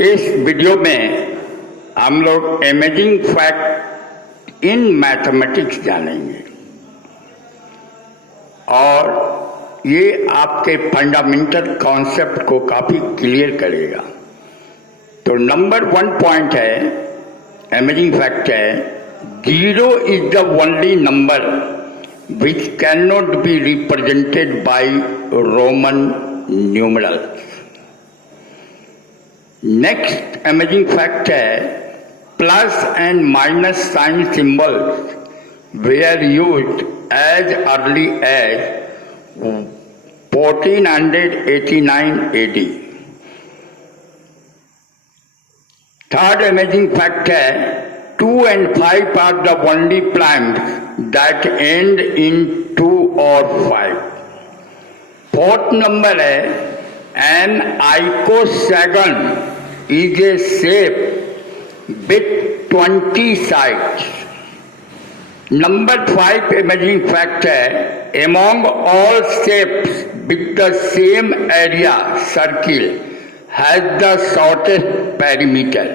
इस वीडियो में हम लोग अमेजिंग फैक्ट इन मैथमेटिक्स जानेंगे और ये आपके फंडामेंटल कॉन्सेप्ट को काफ़ी क्लियर करेगा। तो नंबर 1 पॉइंट है, अमेजिंग फैक्ट है, 0 is the only number which cannot be represented by Roman numerals. Next amazing fact है, plus and minus sign symbols were used as early as 1489 AD. Third amazing fact है, 2 and 5 are the only primes that end in 2 or 5. Fourth number है, an icosagon is a shape with 20 sides. Number 5 amazing fact है, among all shapes with the same area circle has the shortest perimeter.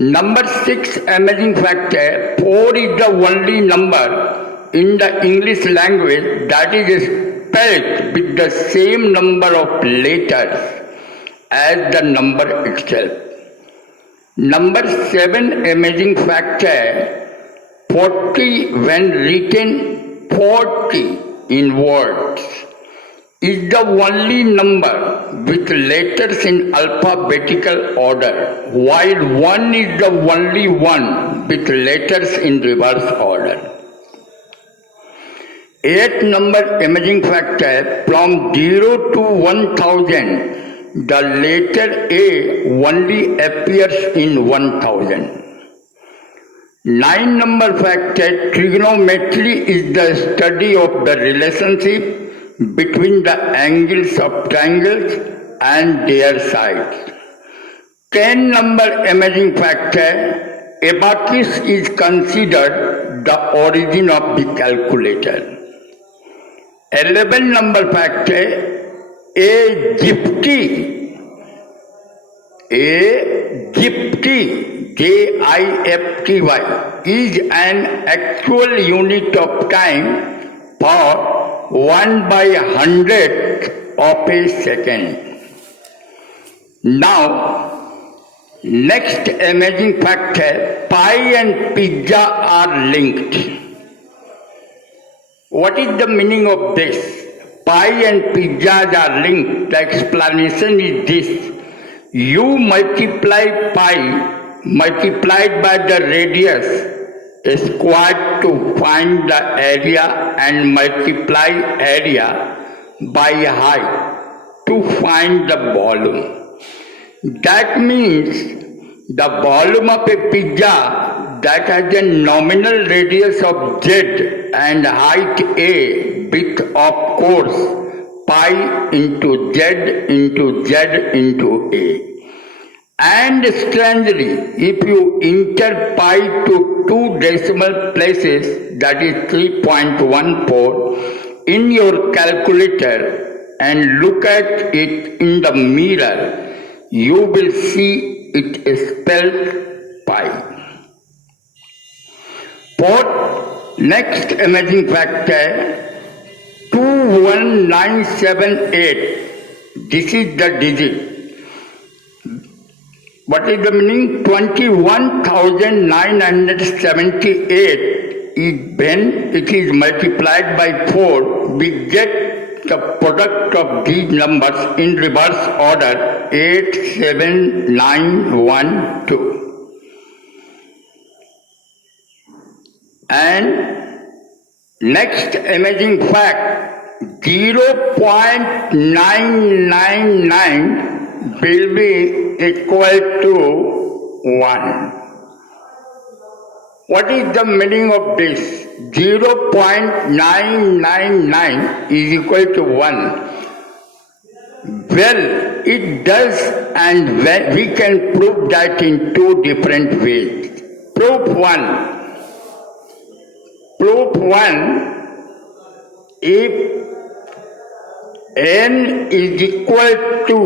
Number 6 amazing fact है, 4 is the only number in the English language that is spelled with the same number of letters as the number itself. Number 7 amazing fact है, 40 when written 40 in words is the only number with letters in alphabetical order, while 1 is the only one with letters in reverse order. 8th number amazing fact है, from 0 to 1000 the letter A only appears in 1000. 9 number fact है, trigonometry is the study of the relationship between the angles of triangles and their sides. 10 number amazing fact है, abacus is considered the origin of the calculator. 11 number fact है, a gypsy GIFTY is an actual unit of time for 1/100th of a second. Now, next amazing fact है, pi and pizza are linked. What is the meaning of this? Pi and pizzas are linked. The explanation is this: you multiply pi multiplied by the radius squared to find the area and multiply area by height to find the volume. That means the volume of a pizza that has a nominal radius of z and height a with, of course, pi into z into z into a. And strangely, if you enter pi to 2 decimal places, that is 3.14, in your calculator and look at it in the mirror, you will see it spelled pi. Fourth, next amazing fact है, 21978. This is the digit. What is the meaning? 21,978 is when it is multiplied by 4, we get the product of these numbers in reverse order, 87912. And next amazing fact, 0.999 will be equal to 1. What is the meaning of this? 0.999 is equal to 1. Well, it does, and we can prove that in 2 different ways. Proof 1. If n is equal to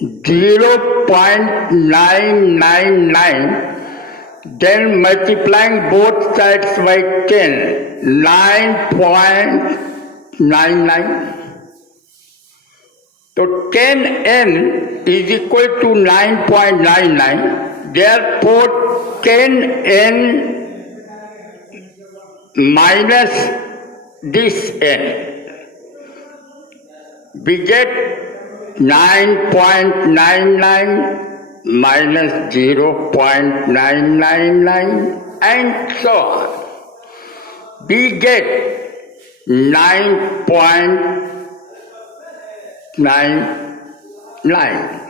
0.999, then multiplying both sides by 10, 9.99. So 10n is equal to 9.99. Therefore, 10n minus this n, we get 9.99 minus 0.999 and so on. We get 9.99.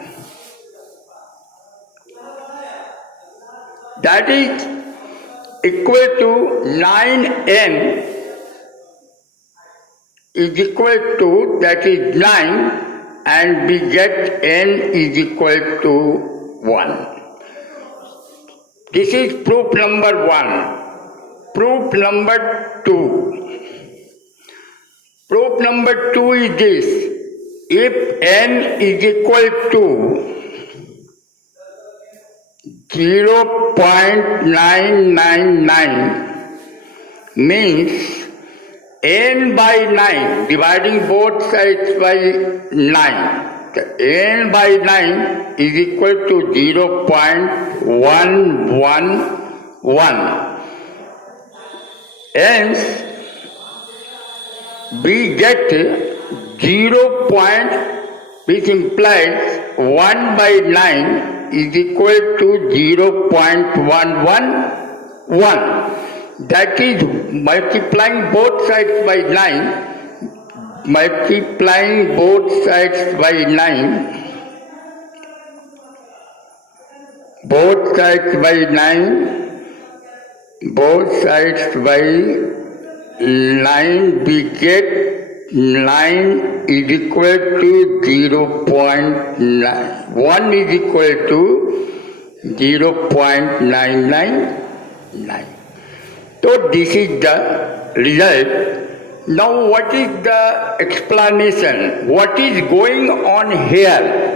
That is equal to 9n is equal to, that is 9, and we get n is equal to 1. This is proof number 1. Proof number 2. Proof number 2 is this. If n is equal to 0.999 means n by 9, dividing both sides by 9. N by 9 is equal to 0.111. Hence, we get 0. Which implies 1 by 9 is equal to 0.111. That is multiplying both sides by 9. Multiplying both sides by 9. Both sides by 9. Both sides by 9, we get 9 is equal to 0.9. 1 is equal to 0.999. So this is the result. Now what is the explanation? What is going on here?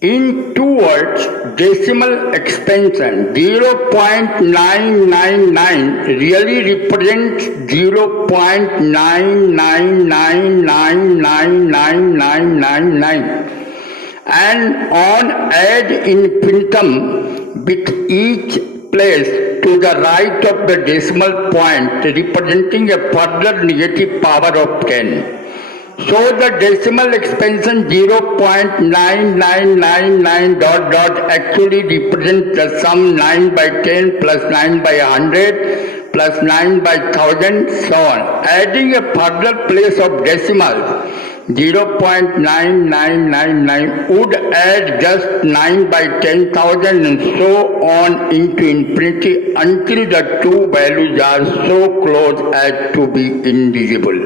In 2 words, decimal expansion 0.999 really represents 0.999999999 and on ad infinitum with each place to the right of the decimal point representing a further negative power of 10. So the decimal expansion 0.9999 ... actually represents the sum 9 by 10 plus 9 by 100 plus 9 by 1000, so on. Adding a further place of decimal 0.9999 would add just 9 by 10,000 and so on into infinity until the two values are so close as to be divisible.